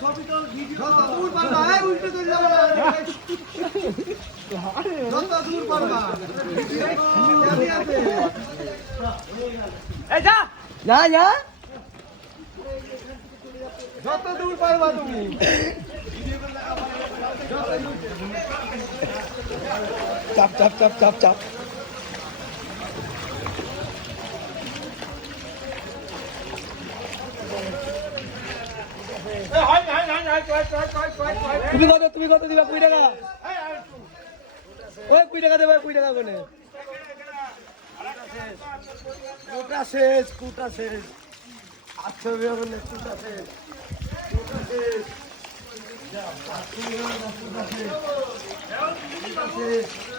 ছবি তো ভিডিও দূর পারবা উল্টে চলে যাবে যত দূর পারবা এই যা যা যা যত দূর পারবা তুমি চাপ চাপ চাপ চাপ চাপ তুমি কত দিবা 20 টাকা ওই 20 টাকা দেবা 20 টাকা কোনে কোটা শেষ আচ্ছা বিয়া বলে কোটা শেষ কোটা শেষ